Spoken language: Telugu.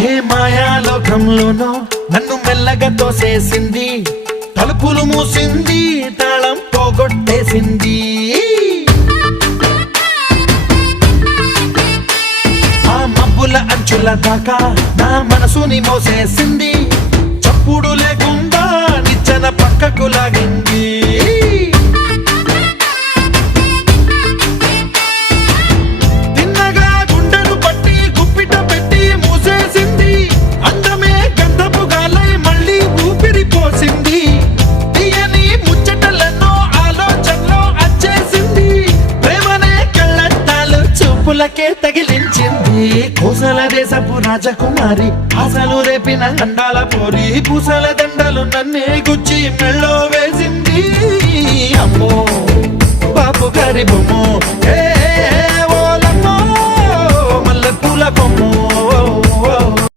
ఏ మాయాలోకంలోనో నన్ను మెల్లగా తోసేసింది, తలుపులు మూసింది, తాళం పోగొట్టేసింది. ఆ మబ్బుల అంచుల దాకా నా మనసుని మోసేసింది, చప్పుడు లేకుండా నిచ్చెన పక్కకు లాగింది. పులకే తగిలించింది. కోసల దేశపు రాజకుమారి, ఆశలు రేపిన అండాల పోరి, పూసల దండలు నన్నే గుచ్చి మెళ్ళో వేసింది. అమ్మో బాపు గారి బొమ్మో, ఓలమ్మో మల్లె పూల బొమ్మో.